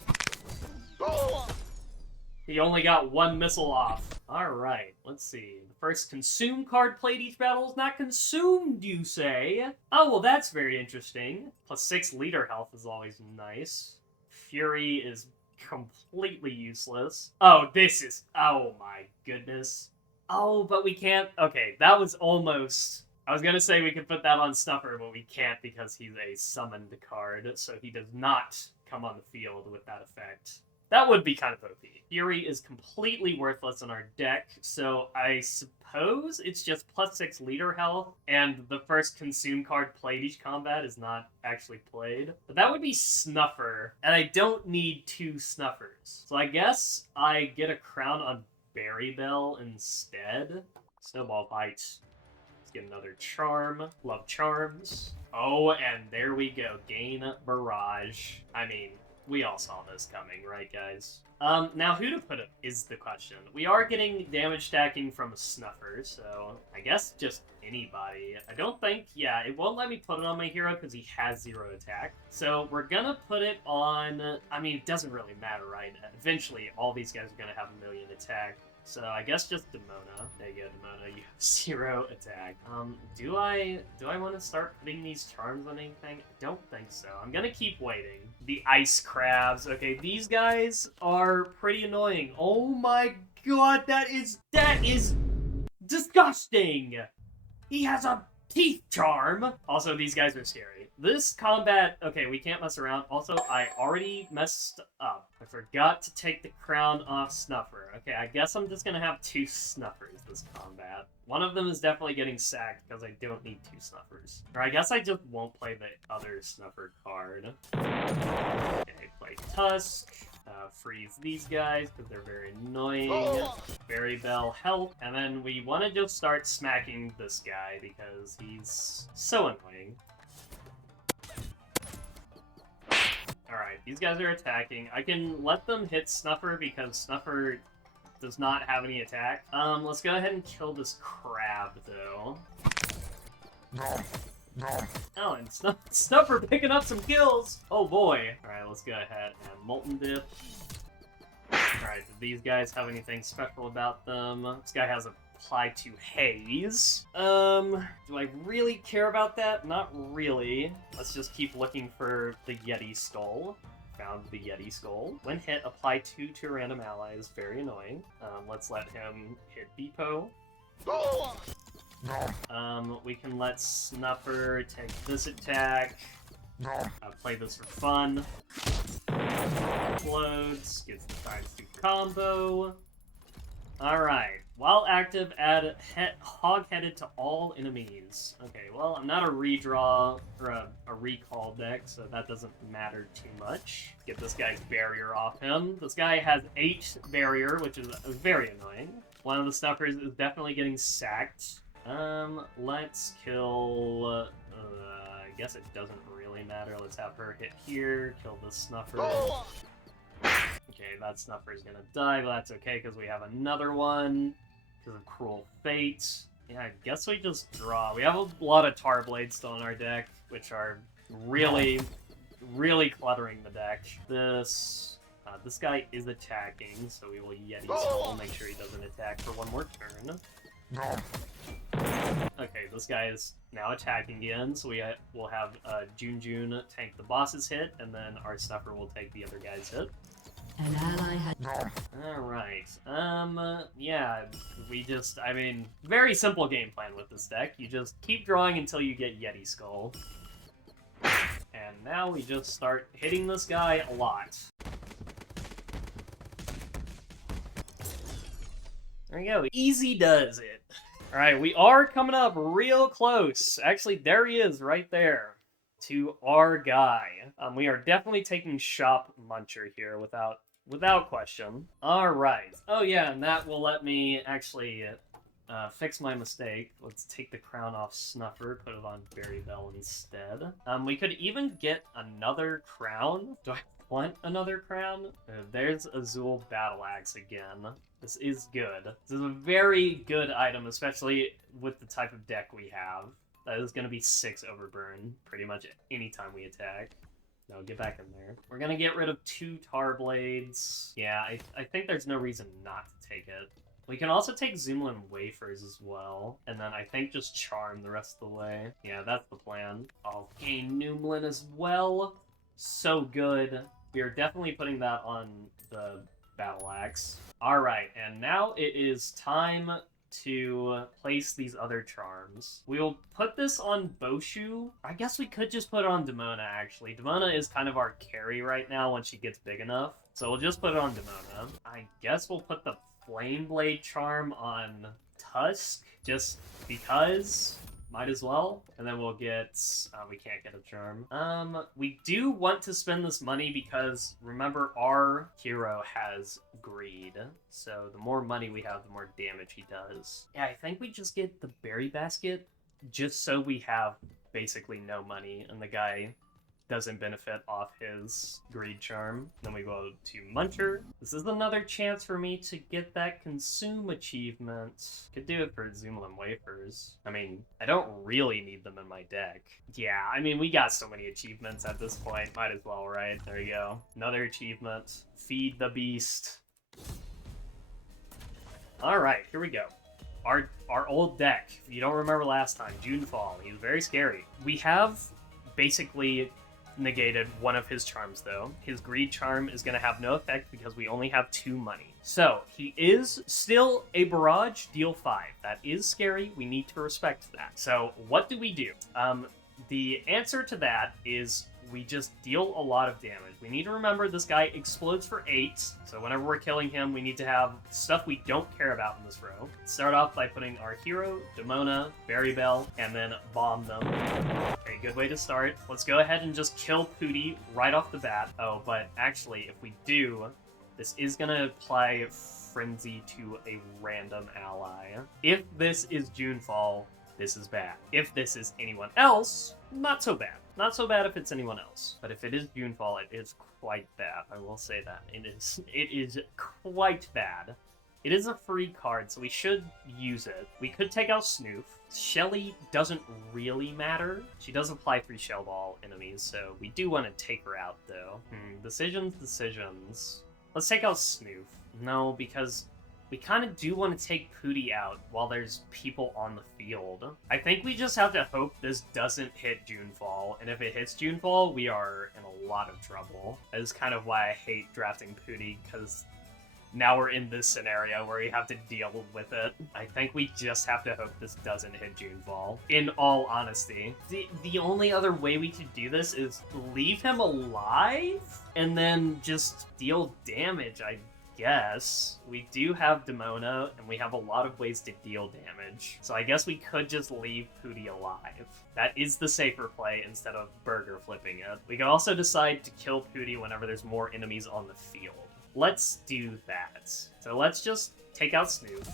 He only got 1 missile off. Alright, let's see. The first consume card played each battle is not consumed, you say? Oh, well, that's very interesting. Plus 6 leader health is always nice. Fury is completely useless. Oh, this is... Oh, my goodness. Oh, but we can't... Okay, that was almost... I was gonna say we could put that on Snuffer, but we can't because he's a summoned card, so he does not come on the field with that effect. That would be kind of OP. Fury is completely worthless in our deck, so I suppose it's just plus 6 leader health, and the first consume card played each combat is not actually played. But that would be Snuffer, and I don't need 2 Snuffers. So I guess I get a crown on Berry Bell instead. Snowball Fight. Let's get another charm. Love charms. Oh, and there we go. Gain Barrage. I mean... we all saw this coming, right, guys? Now who to put it is the question. We are getting damage stacking from a Snuffer, so I guess just anybody. I don't think, yeah, it won't let me put it on my hero because he has 0 attack. So we're gonna put it on, I mean, it doesn't really matter, right? Eventually, all these guys are gonna have 1 million attack. So I guess just Demona. There you go, Demona. You have 0 attack. Do I want to start putting these charms on anything? I don't think so. I'm gonna keep waiting. The ice crabs. Okay, these guys are pretty annoying. Oh my god, that is disgusting. He has a teeth charm. Also, these guys are scary. This combat, okay, we can't mess around. Also, I already messed up. I forgot to take the crown off Snuffer. Okay, I guess I'm just gonna have 2 Snuffers this combat. One of them is definitely getting sacked because I don't need 2 Snuffers. Or I guess I just won't play the other Snuffer card. Okay, play Tusk. Freeze these guys because they're very annoying. Berry Bell help. And then we want to just start smacking this guy because he's so annoying. Alright, these guys are attacking. I can let them hit Snuffer because Snuffer does not have any attack. Let's go ahead and kill this crab, though. Oh, and Snuffer picking up some kills! Oh boy! Alright, let's go ahead and Molten Dip. Alright, do these guys have anything special about them? This guy has Apply to Haze. Do I really care about that? Not really. Let's just keep looking for the Yeti Skull. Found the Yeti Skull. When hit, apply 2 to random allies. Very annoying. Let's let him hit Beepo. We can let Snuffer take this attack. Play this for fun. Explodes. Gets the ×2 combo. Alright. While active, add hog-headed to all enemies. Okay, well, I'm not a redraw or a recall deck, so that doesn't matter too much. Get this guy's barrier off him. This guy has 8 barrier, which is very annoying. One of the stuffers is definitely getting sacked. Let's kill... I guess it doesn't really matter. Let's have her hit here, kill the snuffer. Okay, that snuffer is gonna die, but that's okay because we have another one because of Cruel Fate. Yeah, I guess we just draw. We have a lot of Tar Blades still in our deck, which are really, really cluttering the deck. This guy is attacking, so we will Yeti Skull, make sure he doesn't attack for one more turn. Okay, this guy is now attacking again, so we'll have Jun tank the boss's hit, and then our snuffer will take the other guy's hit. An ally has... Alright, yeah, I mean, very simple game plan with this deck. You just keep drawing until you get Yeti Skull. And now we just start hitting this guy a lot. There we go, easy does it. Alright, we are coming up real close. Actually, there he is, right there. To our guy. We are definitely taking Shop Muncher here without question. Alright. Oh yeah, and that will let me actually fix my mistake. Let's take the crown off Snuffer, put it on Berry Bell instead. We could even get another crown. Do I want another crown? There's Azul Battle Axe again. This is good. This is a very good item, especially with the type of deck we have. That is going to be 6 Overburn pretty much anytime we attack. No, get back in there. We're going to get rid of 2 Tar Blades. Yeah, I think there's no reason not to take it. We can also take Zoomlin Wafers as well, and then I think just Charm the rest of the way. Yeah, that's the plan. I'll gain Numlin as well. So good. We are definitely putting that on the Battle Axe. Alright, and now it is time to place these other charms. We will put this on Boshu. I guess we could just put it on Demona, actually. Demona is kind of our carry right now when she gets big enough. So we'll just put it on Demona. I guess we'll put the Flame Blade charm on Tusk, just because. Might as well. And then we'll get... we can't get a charm. We do want to spend this money because, remember, our hero has greed. So the more money we have, the more damage he does. Yeah, I think we just get the berry basket just so we have basically no money and the guy doesn't benefit off his greed charm. Then we go to Muncher. This is another chance for me to get that consume achievement. Could do it for Zoomlin Wafers. I mean, I don't really need them in my deck. Yeah, I mean, we got so many achievements at this point. Might as well, right? There you go. Another achievement. Feed the beast. Alright, here we go. Our old deck. If you don't remember last time, Junefall. He's very scary. We have basically negated one of his charms, though. His greed charm is going to have no effect because we only have 2 money. So, he is still a barrage, deal 5. That is scary. We need to respect that. So, what do we do? The answer to that is we just deal a lot of damage. We need to remember this guy explodes for 8, so whenever we're killing him, we need to have stuff we don't care about in this row. Start off by putting our hero, Demona, Berry Bell, and then bomb them. Okay, good way to start. Let's go ahead and just kill Pooty right off the bat. Oh, but actually, if we do, this is going to apply Frenzy to a random ally. If this is Junefall, this is bad. If this is anyone else, not so bad. Not so bad if it's anyone else. But if it is Junefall, it is quite bad. I will say that. It is quite bad. It is a free card, so we should use it. We could take out Snoof. Shelly doesn't really matter. She does apply free shell to all enemies, so we do want to take her out, though. Decisions. Let's take out Snoof. No, because we kind of do want to take Pooty out while there's people on the field. I think we just have to hope this doesn't hit Junefall, and if it hits Junefall, we are in a lot of trouble. That is kind of why I hate drafting Pooty, because now we're in this scenario where we have to deal with it. I think we just have to hope this doesn't hit Junefall, in all honesty. The only other way we could do this is leave him alive, and then just deal damage. guess we do have Demona, and we have a lot of ways to deal damage. So I guess we could just leave Pooty alive. That is the safer play instead of burger flipping it. We can also decide to kill Pooty whenever there's more enemies on the field. Let's do that. So let's just take out Snoop.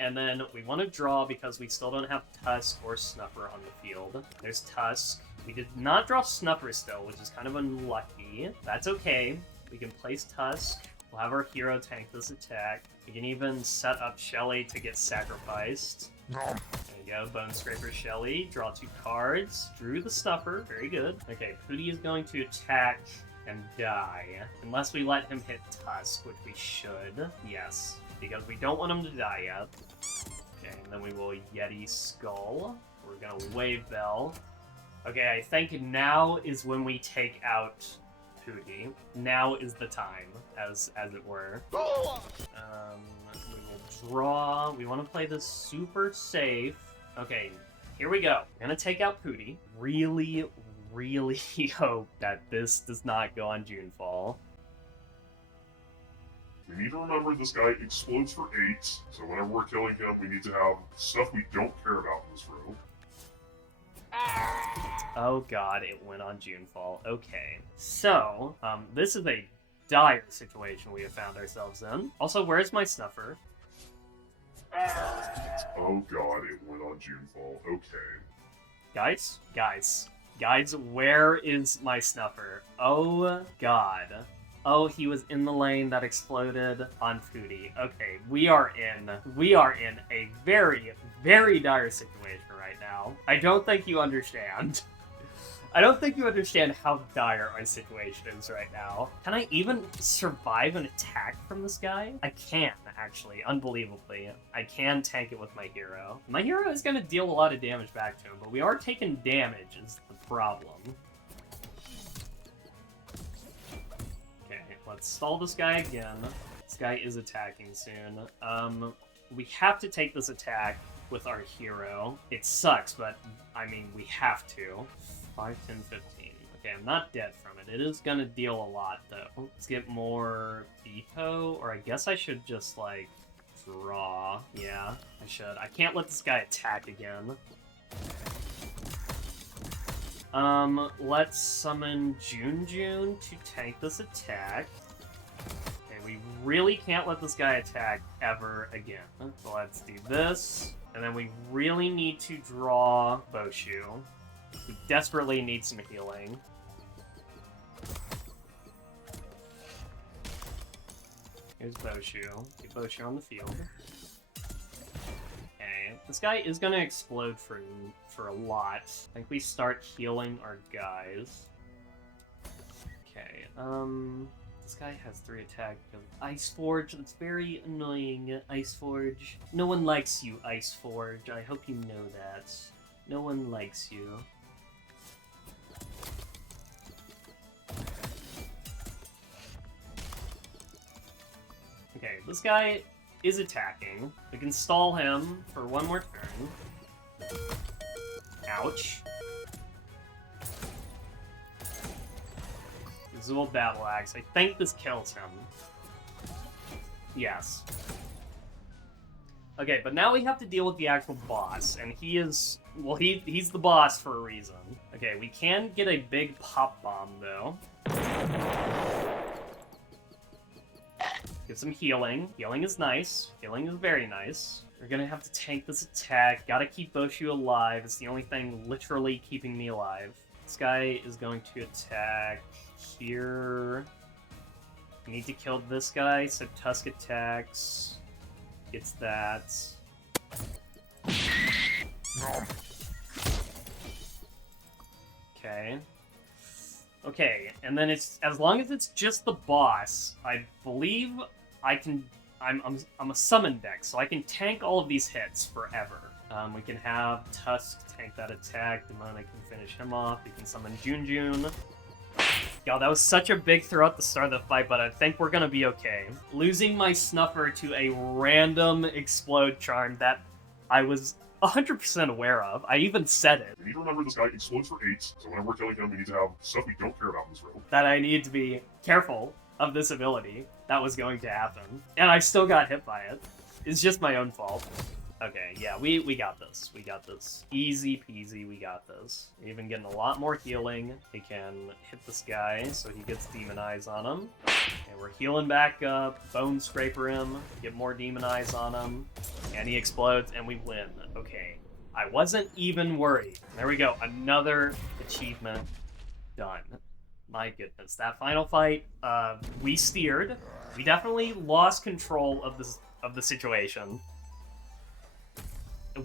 And then we want to draw because we still don't have Tusk or Snuffer on the field. There's Tusk. We did not draw Snuffer still, which is kind of unlucky. That's okay. We can place Tusk. We'll have our hero tank this attack. We can even set up Shelly to get sacrificed. There you go, Bone Scraper Shelly. Draw 2 cards. Drew the Snuffer. Very good. Okay, Pooty is going to attack and die. Unless we let him hit Tusk, which we should. Yes, because we don't want him to die yet. Okay, and then we will Yeti Skull. We're gonna Wave Bell. Okay, I think now is when we take out Pooty. Now is the time, as it were. We will draw. We want to play this super safe. Okay, here we go. We're gonna take out Pooty. Really hope that this does not go on Junefall. We need to remember this guy explodes for 8, so whenever we're killing him, we need to have stuff we don't care about in this row. Oh god, it went on Junefall. Okay. So, this is a dire situation we have found ourselves in. Also, where's my Snuffer? Oh god, it went on Junefall. Okay. Guys, where is my Snuffer? Oh god. Oh, he was in the lane that exploded on Pooty. Okay, we are in a very, very dire situation right now. I don't think you understand. I don't think you understand how dire our situation is right now. Can I even survive an attack from this guy? I can, actually, unbelievably. I can tank it with my hero. My hero is going to deal a lot of damage back to him, but we are taking damage is the problem. Let's stall this guy again. This guy is attacking soon. We have to take this attack with our hero. It sucks, but, I mean, we have to. 5, 10, 15. Okay, I'm not dead from it. It is gonna deal a lot, though. Let's get more Bepo, or I guess I should just, like, draw. Yeah, I should. I can't let this guy attack again. Let's summon June to tank this attack. Okay, we really can't let this guy attack ever again. So let's do this. And then we really need to draw Boshu. We desperately need some healing. Here's Boshu. Get Boshu on the field. Okay, this guy is gonna explode for a lot. I think we start healing our guys. Okay, this guy has 3 attack. Ice Forge, that's very annoying, Ice Forge. No one likes you, Ice Forge. I hope you know that. No one likes you. Okay, this guy is attacking. We can stall him for 1 more turn. Ouch. Zul Battle Axe. I think this kills him. Yes. Okay, but now we have to deal with the actual boss, and he is... well, he's the boss for a reason. Okay, we can get a big pop bomb, though. Get some healing. Healing is nice. Healing is very nice. We're gonna have to tank this attack. Gotta keep Boshu alive. It's the only thing literally keeping me alive. This guy is going to attack here. We need to kill this guy, so Tusk attacks. Gets that. Okay. Okay, and then it's as long as it's just the boss, I believe I can. I'm a summon deck, so I can tank all of these hits forever. We can have Tusk tank that attack. Demona can finish him off. We can summon June. God, that was such a big throw at the start of the fight, but I think we're gonna be okay. Losing my Snuffer to a random explode charm that I was 100% aware of. I even said it. We need to remember this guy explodes for 8, so whenever we're killing him, we need to have stuff we don't care about in this row. That I need to be careful of this ability that was going to happen. And I still got hit by it. It's just my own fault. Okay, yeah, we got this. We got this. Easy peasy, we got this. We're even getting a lot more healing. We can hit this guy so he gets Demonized on him. And we're healing back up, Bone Scraper him, get more Demonized on him, and he explodes, and we win. Okay, I wasn't even worried. There we go, another achievement done. My goodness, that final fight, we steered. We definitely lost control of the situation.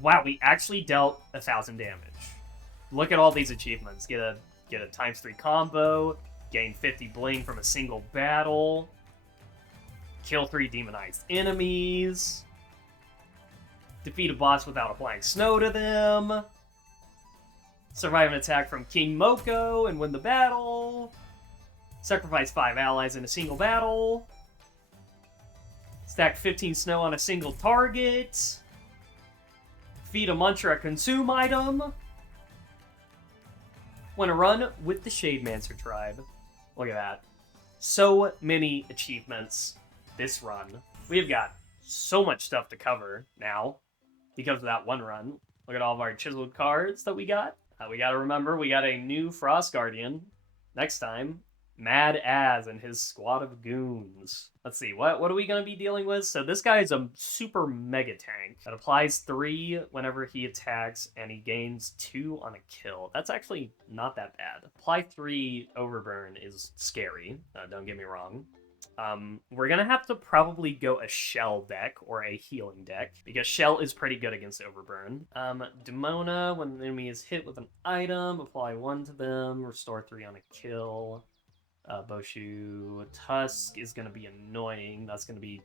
Wow, we actually dealt 1,000 damage. Look at all these achievements. Get a ×3 combo, gain 50 bling from a single battle, kill 3 demonized enemies, defeat a boss without applying snow to them, survive an attack from King Moko and win the battle, sacrifice 5 allies in a single battle, stack 15 snow on a single target, feed a Muncher a consume item, win a run with the Shademancer tribe. Look at that. So many achievements this run. We have got so much stuff to cover now because of that one run. Look at all of our chiseled cards that we got. We gotta remember, we got a new Frost Guardian next time. Mad Az and his squad of goons. Let's see, what are we going to be dealing with? So this guy is a super mega tank that applies 3 whenever he attacks, and he gains 2 on a kill. That's actually not that bad. Apply 3 Overburn is scary, don't get me wrong. We're going to have to probably go a Shell deck or a healing deck, because Shell is pretty good against Overburn. Demona, when the enemy is hit with an item, apply 1 to them, restore 3 on a kill. Boshu Tusk is going to be annoying. That's going to be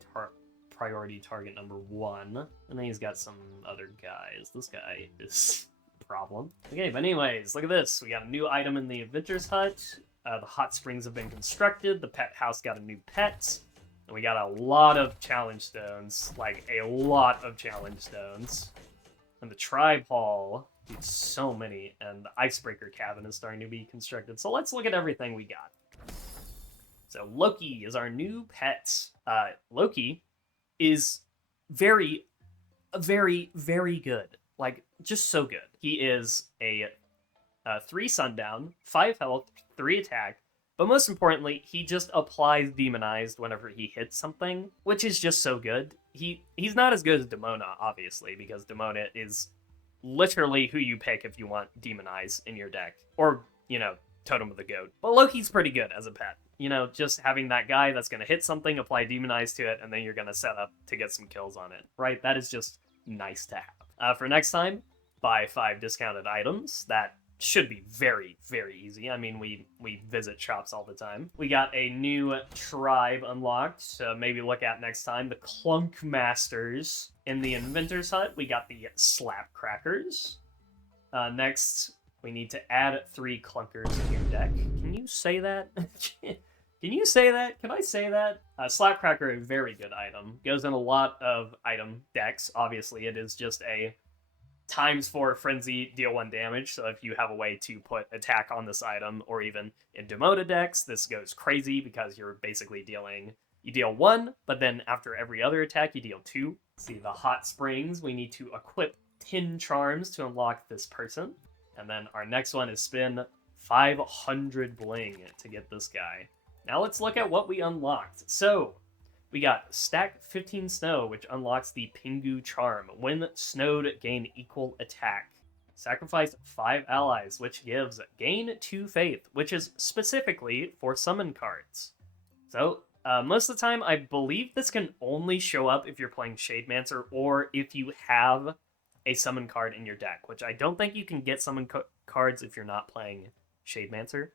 priority target number 1. And then he's got some other guys. This guy is a problem. Okay, but anyways, look at this. We got a new item in the Adventurer's Hut. The hot springs have been constructed. The pet house got a new pet. And we got a lot of challenge stones. Like, a lot of challenge stones. And the tribe hall, dude, so many. And the icebreaker cabin is starting to be constructed. So let's look at everything we got. So Loki is our new pet. Loki is very, very, very good. Like, just so good. He is a 3 sundown, 5 health, 3 attack, but most importantly, he just applies Demonized whenever he hits something, which is just so good. He's not as good as Demona, obviously, because Demona is literally who you pick if you want Demonize in your deck. Or, you know, Totem of the Goat. But Loki's pretty good as a pet. You know, just having that guy that's going to hit something, apply Demonize to it, and then you're going to set up to get some kills on it, right? That is just nice to have. For next time, buy 5 discounted items. That should be very, very easy. I mean, we visit shops all the time. We got a new tribe unlocked, so maybe look at next time. The Clunk Masters. In the Inventor's Hut, we got the Slap Crackers. Next, we need to add 3 clunkers to your deck. Can you say that? Can you say that? Can I say that? Slapcracker, a very good item. Goes in a lot of item decks. Obviously, it is just a ×4 frenzy, deal 1 damage. So if you have a way to put attack on this item, or even in Demota decks, this goes crazy because you're basically you deal 1, but then after every other attack, you deal 2. See the hot springs. We need to equip 10 charms to unlock this person. And then our next one is spin 500 bling to get this guy. Now let's look at what we unlocked. So, we got stack 15 snow, which unlocks the Pingu charm. When snowed, gain equal attack. Sacrifice 5 allies, which gives gain 2 faith, which is specifically for summon cards. So, most of the time, I believe this can only show up if you're playing Shademancer or if you have a summon card in your deck, which I don't think you can get summon cards if you're not playing Shademancer.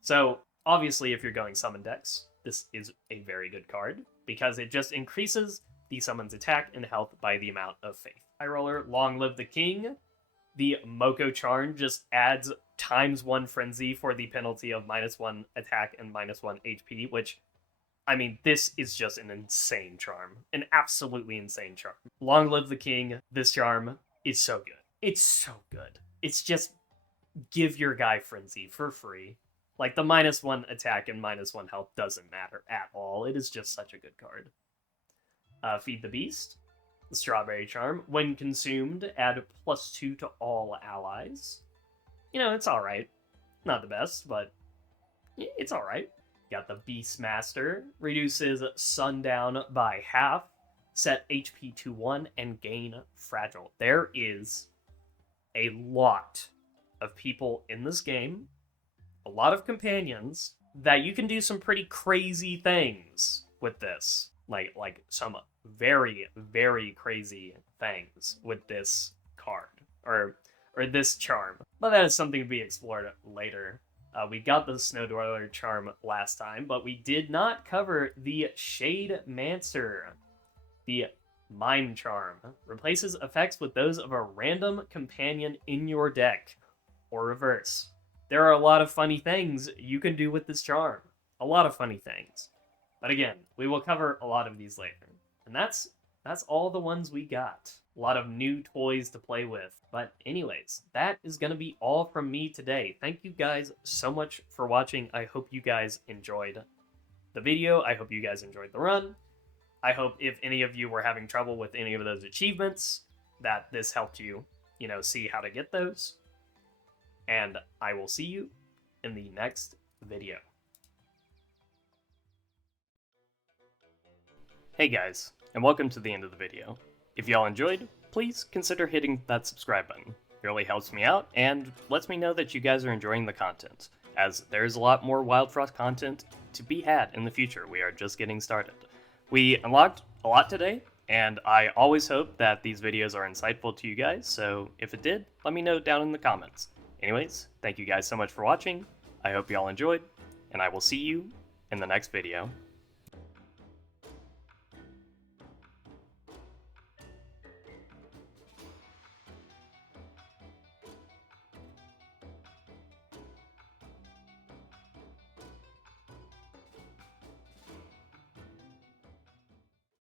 So, obviously, if you're going summon decks, this is a very good card, because it just increases the summon's attack and health by the amount of faith. High Roller, Long Live the King. The Moko charm just adds ×1 frenzy for the penalty of -1 attack and -1 HP, which, I mean, this is just an insane charm. An absolutely insane charm. Long Live the King. This charm is so good. It's so good. It's just give your guy frenzy for free. Like, the -1 attack and -1 health doesn't matter at all. It is just such a good card. Feed the Beast. The Strawberry Charm. When consumed, add +2 to all allies. You know, it's alright. Not the best, but it's alright. Got the Beastmaster. Reduces Sundown by half. Set HP to 1 and gain Fragile. There is a lot of people in this game, a lot of companions, that you can do some pretty crazy things with this. Like some very, very crazy things with this card. Or this charm. But that is something to be explored later. We got the Snow Dweller charm last time, but we did not cover the Shademancer. The Mime Charm. Replaces effects with those of a random companion in your deck. Or reverse. There are a lot of funny things you can do with this charm. A lot of funny things. But again, we will cover a lot of these later. And that's all the ones we got. A lot of new toys to play with. But anyways, that is going to be all from me today. Thank you guys so much for watching. I hope you guys enjoyed the video. I hope you guys enjoyed the run. I hope if any of you were having trouble with any of those achievements, that this helped you, see how to get those. And I will see you in the next video. Hey guys, and welcome to the end of the video. If y'all enjoyed, please consider hitting that subscribe button. It really helps me out and lets me know that you guys are enjoying the content, as there's a lot more Wildfrost content to be had in the future. We are just getting started. We unlocked a lot today, and I always hope that these videos are insightful to you guys, so if it did, let me know down in the comments. Anyways, thank you guys so much for watching, I hope y'all enjoyed, and I will see you in the next video.